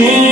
you.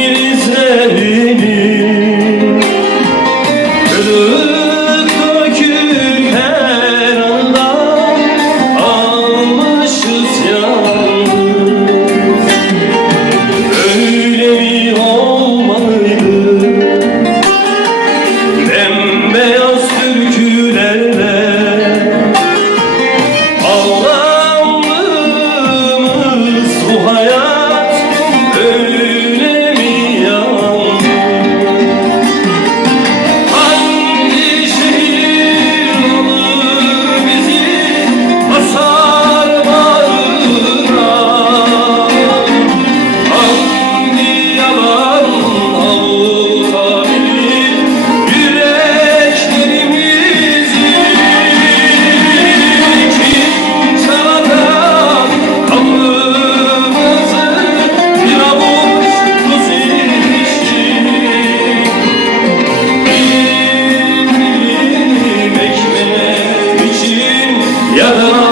Yeah.